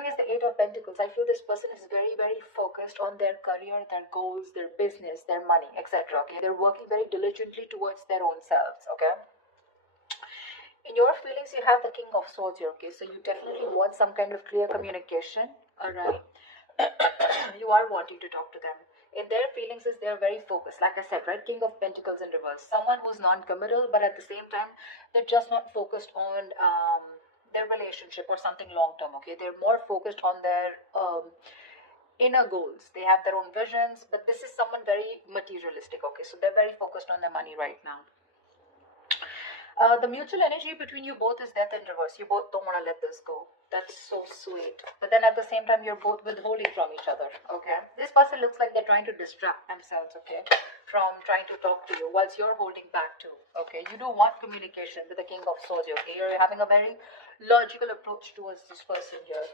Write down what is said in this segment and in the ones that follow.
coming is the Eight of Pentacles. I feel this person is very, very focused on their career, their goals, their business, their money, etc. Okay, they're working very diligently towards their own selves. Okay. In your feelings, you have the King of Swords here. Okay, so you definitely want some kind of clear communication. All right. You are wanting to talk to them. In their feelings is they're very focused, like I said, right? King of Pentacles in reverse, someone who's non-committal, but at the same time they're just not focused on their relationship or something long-term. Okay, they're more focused on their inner goals. They have their own visions, but this is someone very materialistic. Okay, so they're very focused on their money right now. The mutual energy between you both is death in reverse. You both don't want to let this go. That's so sweet. But then at the same time, you're both withholding from each other. Okay. This person looks like they're trying to distract themselves, okay, from trying to talk to you, whilst you're holding back too. Okay. You do want communication with the King of Swords, okay. You're having a very logical approach towards this person here.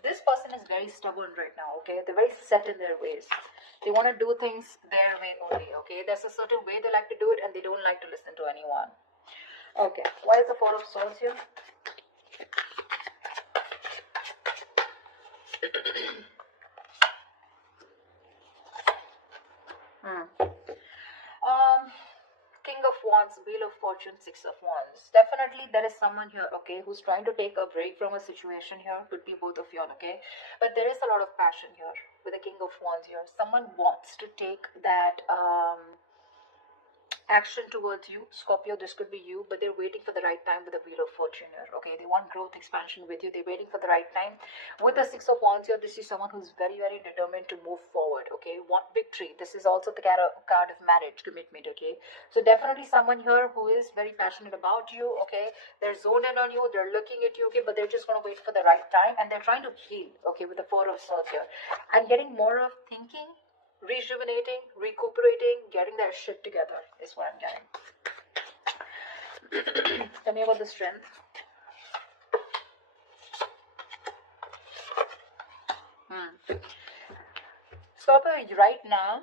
This person is very stubborn right now, okay. They're very set in their ways. They want to do things their way only, okay. There's a certain way they like to do it, and they don't like to listen to anyone. Okay, why is the Four of Swords here? King of Wands, Wheel of Fortune, Six of Wands. Definitely there is someone here, okay, who's trying to take a break from a situation here. Could be both of you all, okay. But there is a lot of passion here with the King of Wands here. Someone wants to take that action towards you, Scorpio. This could be you, but they're waiting for the right time with the Wheel of Fortune here. Okay, they want growth, expansion with you. They're waiting for the right time. With the Six of Wands here, this is someone who's very, very determined to move forward. Okay, want victory. This is also the card of marriage, commitment. Okay, so definitely someone here who is very passionate about you. Okay, they're zoned in on you. They're looking at you. Okay, but they're just going to wait for the right time, and they're trying to heal. Okay, with the Four of Swords here, I'm getting more of thinking, rejuvenating, recuperating, getting their shit together is what I'm getting. Tell me about the strength. Scorpio, right now,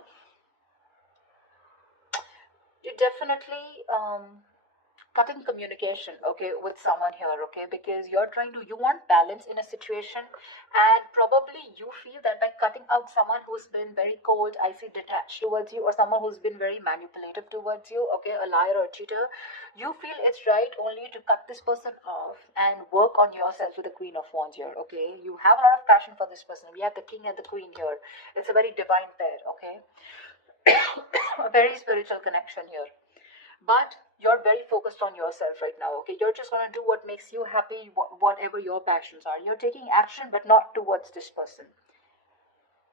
you definitely cutting communication, okay, with someone here, okay, because you want balance in a situation, and probably you feel that by cutting out someone who's been very cold, icy, detached towards you, or someone who's been very manipulative towards you, okay, a liar or a cheater, you feel it's right only to cut this person off and work on yourself with the Queen of Wands here, okay. You have a lot of passion for this person. We have the King and the Queen here. It's a very divine pair, okay. A very spiritual connection here, but you're very focused on yourself right now, okay. You're just going to do what makes you happy, whatever your passions are. You're taking action, but not towards this person.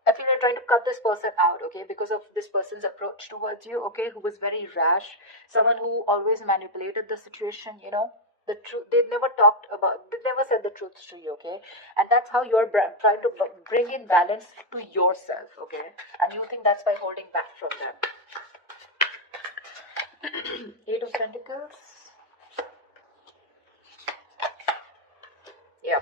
I feel you're trying to cut this person out, okay, because of this person's approach towards you, okay, who was very rash, someone who always manipulated the situation, you know. The truth, they never said the truth to you, okay, and that's how you're trying to bring in balance to yourself, okay, and you think that's by holding back from them. Eight of Pentacles. Yeah,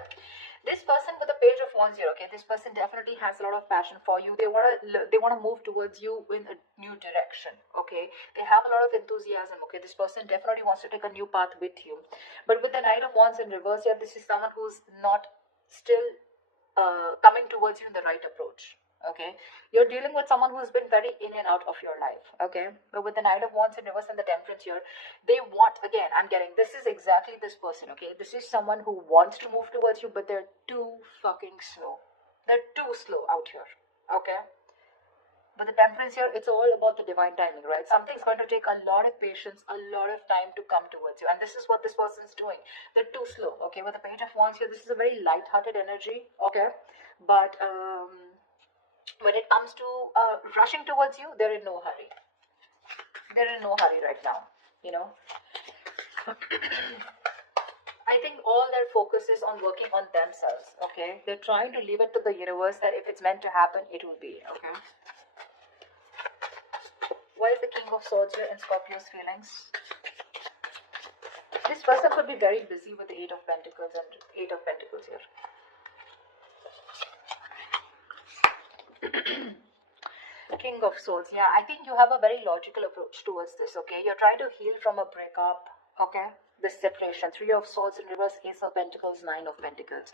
this person with the Page of Wands here, okay, this person definitely has a lot of passion for you. They want to move towards you in a new direction, okay. They have a lot of enthusiasm, okay. This person definitely wants to take a new path with you. But with the Knight of Wands in reverse here, this is someone who's not still coming towards you in the right approach, okay. You're dealing with someone who's been very in and out of your life, okay. But with the Knight of Wands in reverse and the Temperance here, they want, again, I'm getting, this is exactly this person, okay. This is someone who wants to move towards you, but they're too fucking slow. They're too slow out here, okay. But the Temperance here, it's all about the divine timing, right? Something's going to take a lot of patience, a lot of time to come towards you. And this is what this person's doing. They're too slow, okay? With the Page of Wands here, this is a very light-hearted energy, okay? But when it comes to rushing towards you, they're in no hurry. They're in no hurry right now, you know? I think all their focus is on working on themselves, okay? They're trying to leave it to the universe that if it's meant to happen, it will be, okay? Why is the King of Swords here in Scorpio's feelings? This person could be very busy with the Eight of Pentacles and Eight of Pentacles here. King of Swords. Yeah, I think you have a very logical approach towards this, okay? You're trying to heal from a breakup, okay? this separation. Three of Swords in reverse, Ace of Pentacles, Nine of Pentacles.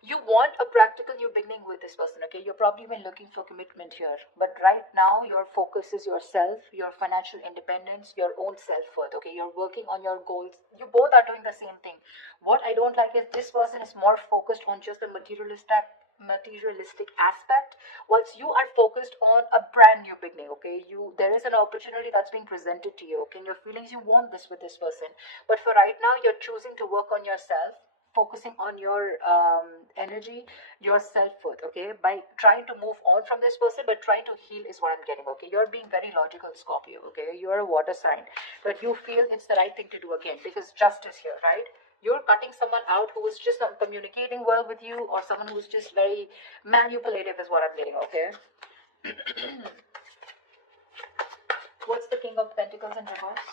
You want a practical new beginning with this person, okay? You're probably been looking for commitment here. But right now, your focus is yourself, your financial independence, your own self-worth, okay? You're working on your goals. You both are doing the same thing. What I don't like is this person is more focused on just the materialistic aspect, whilst you are focused on a brand new beginning, okay? There is an opportunity that's being presented to you, okay? In your feelings, you want this with this person. But for right now, you're choosing to work on yourself, focusing on your energy, your self-worth, okay, by trying to move on from this person, but trying to heal is what I'm getting, okay? You're being very logical, Scorpio, okay? You're a water sign, but you feel it's the right thing to do again, because justice here, right? You're cutting someone out who is just not communicating well with you, or someone who's just very manipulative is what I'm getting, okay? What's the King of Pentacles in reverse?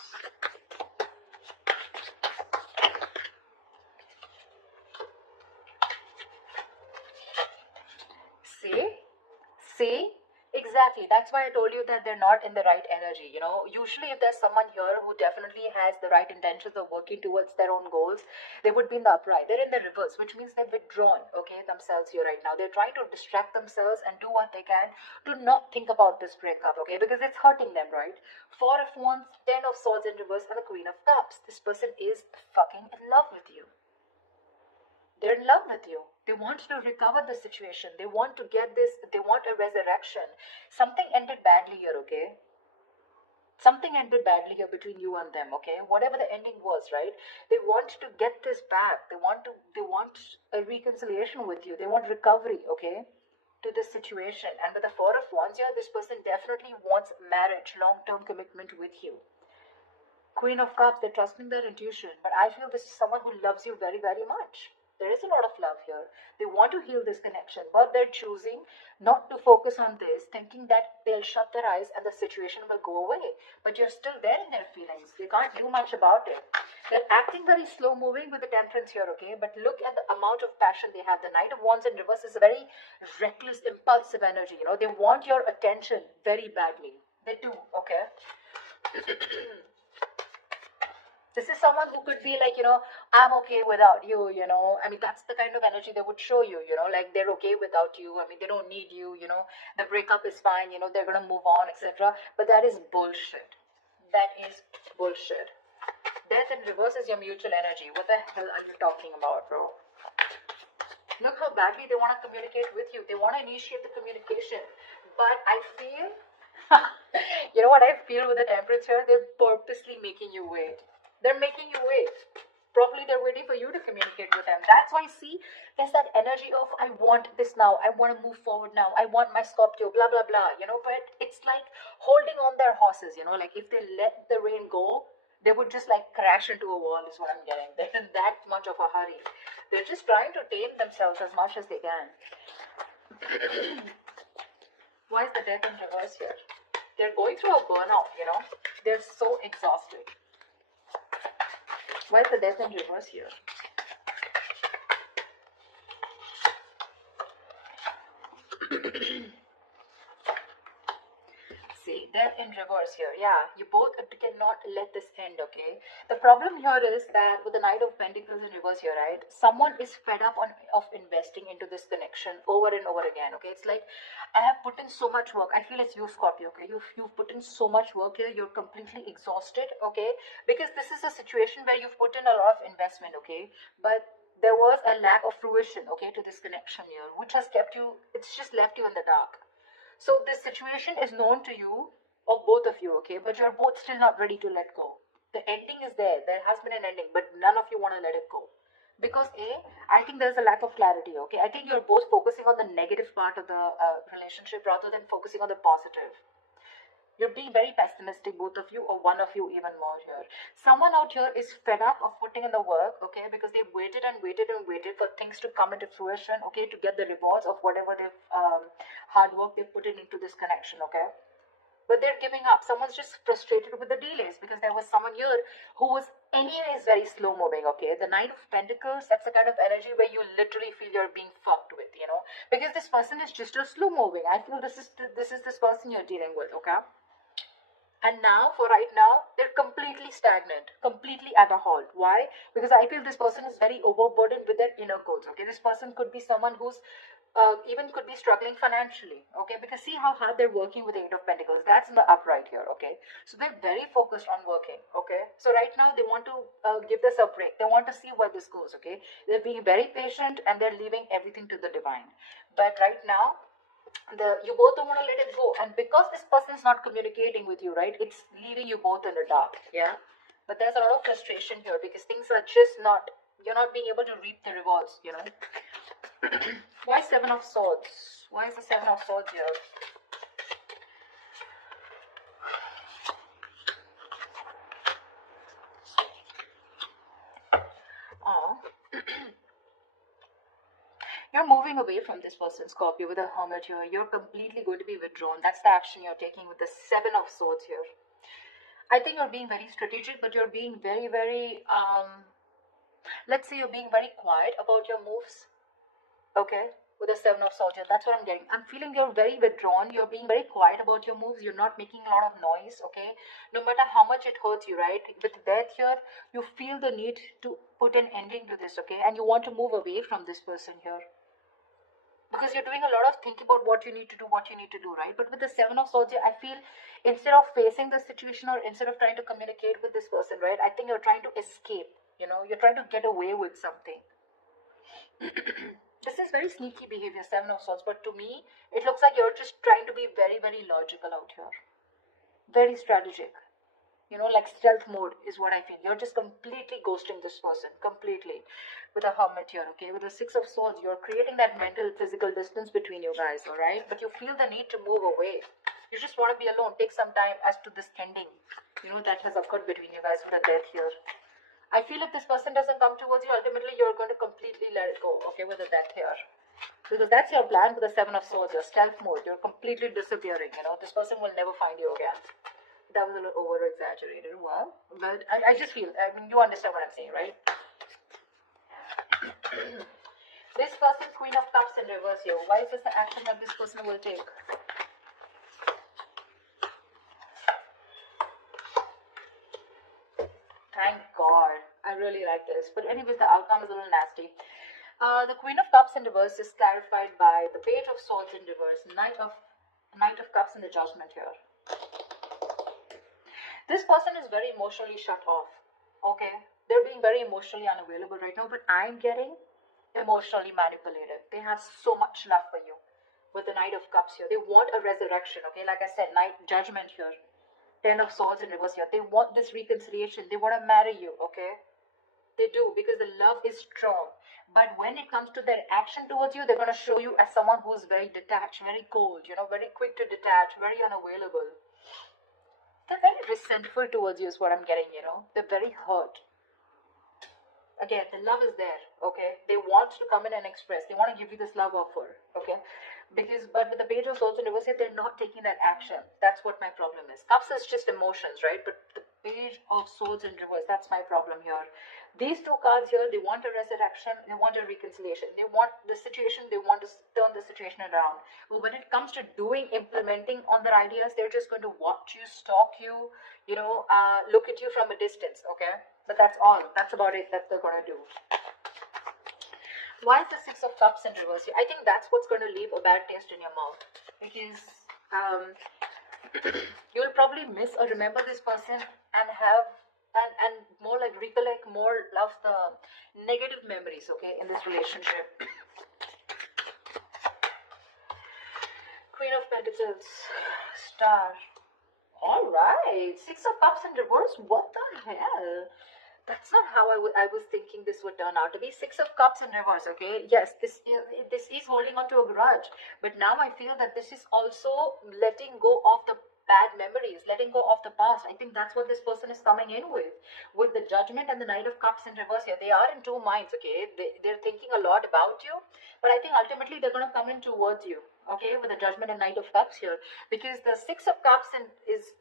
See? Exactly. That's why I told you that they're not in the right energy. You know, usually if there's someone here who definitely has the right intentions of working towards their own goals, they would be in the upright. They're in the reverse, which means they've withdrawn, okay, themselves here right now. They're trying to distract themselves and do what they can to not think about this breakup, okay, because it's hurting them, right? Four of Wands, Ten of Swords in reverse, and the Queen of Cups. This person is fucking in love with you. They're in love with you. They want to recover the situation. They want to get this. They want a resurrection. Something ended badly here, okay? Something ended badly here between you and them, okay? Whatever the ending was, right? They want to get this back. They want a reconciliation with you. They want recovery, okay, to this situation. And with the Four of Wands here, this person definitely wants marriage, long-term commitment with you. Queen of Cups, they're trusting their intuition. But I feel this is someone who loves you very, very much. There is a lot of love here. They want to heal this connection, but they're choosing not to focus on this, thinking that they'll shut their eyes and the situation will go away. But you're still there in their feelings. They can't do much about it. They're acting very slow moving with the Temperance here, okay? But look at the amount of passion they have. The Knight of Wands in reverse is a very reckless, impulsive energy. You know, they want your attention very badly. They do, okay? This is someone who could be like, you know, I'm okay without you, you know. I mean, that's the kind of energy they would show you, you know, like they're okay without you. I mean, they don't need you, you know. The breakup is fine, you know, they're going to move on, etc. But that is bullshit. That is bullshit. Death in reverse is your mutual energy. What the hell are you talking about, bro? Look how badly they want to communicate with you. They want to initiate the communication. But I feel, you know what I feel with the Temperance here? They're purposely making you wait. They're making you wait. Probably they're waiting for you to communicate with them. That's why, see, there's that energy of, I want this now. I want to move forward now. I want my Scorpio, blah, blah, blah. You know, but it's like holding on their horses, you know, like if they let the rain go, they would just like crash into a wall is what I'm getting. They're in that much of a hurry. They're just trying to tame themselves as much as they can. Why is the Death in reverse here? They're going through a burnout, you know. They're so exhausted. Why is the Death in reverse here? See, Death in reverse here. Yeah, you both cannot let this end, okay? The problem here is that with the Knight of Pentacles in reverse here, right? Someone is fed up of investing into this connection over and over again, okay? It's like, I have put in so much work. I feel it's you, Scorpio, okay? You've put in so much work here. You're completely exhausted, okay? Because this is a situation where you've put in a lot of investment, okay? But there was a lack of fruition, okay, to this connection here, which has kept you, it's just left you in the dark. So this situation is known to you, or both of you, okay? But you're both still not ready to let go. The ending is there. There has been an ending, but none of you want to let it go. Because I think there's a lack of clarity, okay? I think you're both focusing on the negative part of the relationship rather than focusing on the positive. You're being very pessimistic, both of you, or one of you even more here. Someone out here is fed up of putting in the work, okay, because they've waited and waited and waited for things to come into fruition, okay, to get the rewards of whatever they've hard work they've put in into this connection, okay. But they're giving up. Someone's just frustrated with the delays because there was someone here who was anyways very slow moving, okay. The Knight of Pentacles, that's the kind of energy where you literally feel you're being fucked with, you know, because this person is just a slow moving. I feel this is this person you're dealing with, okay. And now, for right now, they're completely stagnant, completely at a halt. Why? Because I feel this person is very overburdened with their inner goals. Okay, this person could be someone who's even could be struggling financially. Okay, because see how hard they're working with the Eight of Pentacles. That's in the upright here. Okay, so they're very focused on working. Okay, so right now they want to give this a break. They want to see where this goes. Okay, they're being very patient and they're leaving everything to the divine. But right now, you both don't want to let it go, and because this person is not communicating with you, right, it's leaving you both in the dark. Yeah, but there's a lot of frustration here because things are just not, you're not being able to reap the rewards, you know. Why Seven of Swords? Why is the Seven of Swords here? Oh. You're moving away from this person, Scorpio, with a Hermit here. You're completely going to be withdrawn. That's the action you're taking with the Seven of Swords here. I think you're being very strategic, but you're being very, very, let's say you're being very quiet about your moves. Okay, with the Seven of Swords here. That's what I'm getting. I'm feeling you're very withdrawn. You're being very quiet about your moves. You're not making a lot of noise. Okay, no matter how much it hurts you, right? With Death here, you feel the need to put an ending to this. Okay, and you want to move away from this person here, because you're doing a lot of thinking about what you need to do, right? But with the Seven of Swords here, I feel instead of facing the situation or instead of trying to communicate with this person, right, I think you're trying to escape. You know, you're trying to get away with something. This is very sneaky behavior, Seven of Swords, but to me, it looks like you're just trying to be very, very logical out here. Very strategic. You know, like stealth mode is what I feel. You're just completely ghosting this person. Completely. With a Hermit here, okay? With the Six of Swords, you're creating that mental, physical distance between you guys, alright? But you feel the need to move away. You just want to be alone. Take some time as to this ending, you know, that has occurred between you guys with the Death here. I feel if this person doesn't come towards you, ultimately you're going to completely let it go, okay, with the Death here. Because that's your plan with the Seven of Swords, your stealth mode. You're completely disappearing, you know. This person will never find you again. That was a little over exaggerated. Well, but I just feel, I mean, you understand what I'm saying, right? This person, Queen of Cups in reverse here. Why is this the action that this person will take? Thank God. I really like this. But anyways, the outcome is a little nasty. The Queen of Cups in reverse is clarified by the Page of Swords in reverse, Knight of Cups in the Judgment here. This person is very emotionally shut off. Okay, they're being very emotionally unavailable right now, but I'm getting emotionally manipulated. They have so much love for you. With the Knight of Cups here, they want a resurrection. Okay, like I said, Knight Judgment here, Ten of Swords in reverse here. They want this reconciliation. They want to marry you. Okay, they do, because the love is strong. But when it comes to their action towards you, they're going to show you as someone who's very detached, very cold, you know, very quick to detach, very unavailable. They're very resentful towards you is what I'm getting, you know. They're very hurt. Again, the love is there, okay? They want to come in and express. They want to give you this love offer, okay? Because, but with the Page of Swords in reverse, they're not taking that action. That's what my problem is. Cups is just emotions, right? But the Page of Swords in reverse, that's my problem here. These two cards here, they want a resurrection, they want a reconciliation, they want the situation, they want to turn the situation around. But when it comes to doing, implementing on their ideas, they're just going to watch you, stalk you, you know, look at you from a distance, okay? But that's all. That's about it that they're going to do. Why is the Six of Cups in reverse? I think that's what's going to leave a bad taste in your mouth. Because you'll probably miss or remember this person and have and more like recollect, more love the negative memories, okay, in this relationship. Queen of Pentacles, Star. All right, Six of Cups in reverse. What the hell? That's not how I was thinking this would turn out to be. Six of Cups in reverse, okay? Yes, this is holding on to a grudge. But now I feel that this is also letting go of the bad memories, letting go of the past. I think that's what this person is coming in with. With the Judgment and the Knight of Cups in reverse here. They are in two minds, okay? They're thinking a lot about you. But I think ultimately they're going to come in towards you, okay? With the Judgment and Knight of Cups here. Because the Six of Cups is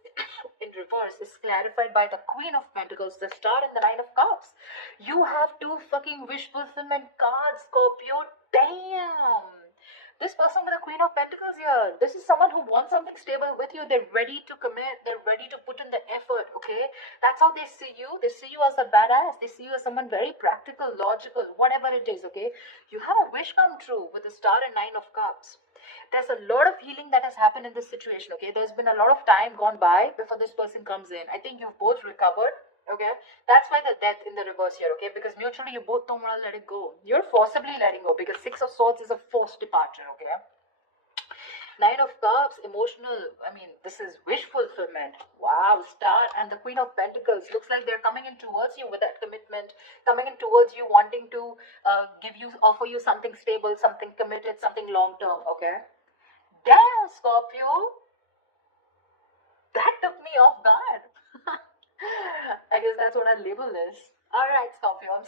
in reverse is clarified by the Queen of Pentacles, the Star, and the Nine of Cups. You have two fucking wish fulfillment cards, Scorpio. Damn. This person with the Queen of Pentacles here, this is someone who wants something stable with you. They're ready to commit. They're ready to put in the effort, okay? That's how they see you. They see you as a badass. They see you as someone very practical, logical, whatever it is, okay? You have a wish come true with the Star and Nine of Cups. There's a lot of healing that has happened in this situation, okay? There's been a lot of time gone by before this person comes in. I think you've both recovered. Okay, that's why the death in the reverse here, okay, because mutually you both don't want to let it go. You're forcibly letting go because Six of Swords is a forced departure, okay. Nine of Cups, emotional, I mean, this is wish fulfillment. Wow, Star and the Queen of Pentacles. Looks like they're coming in towards you with that commitment, coming in towards you, wanting to offer you something stable, something committed, something long term, okay. Damn, Scorpio, that took me off guard. I guess that's what our label is. Alright, Scorpio, I'm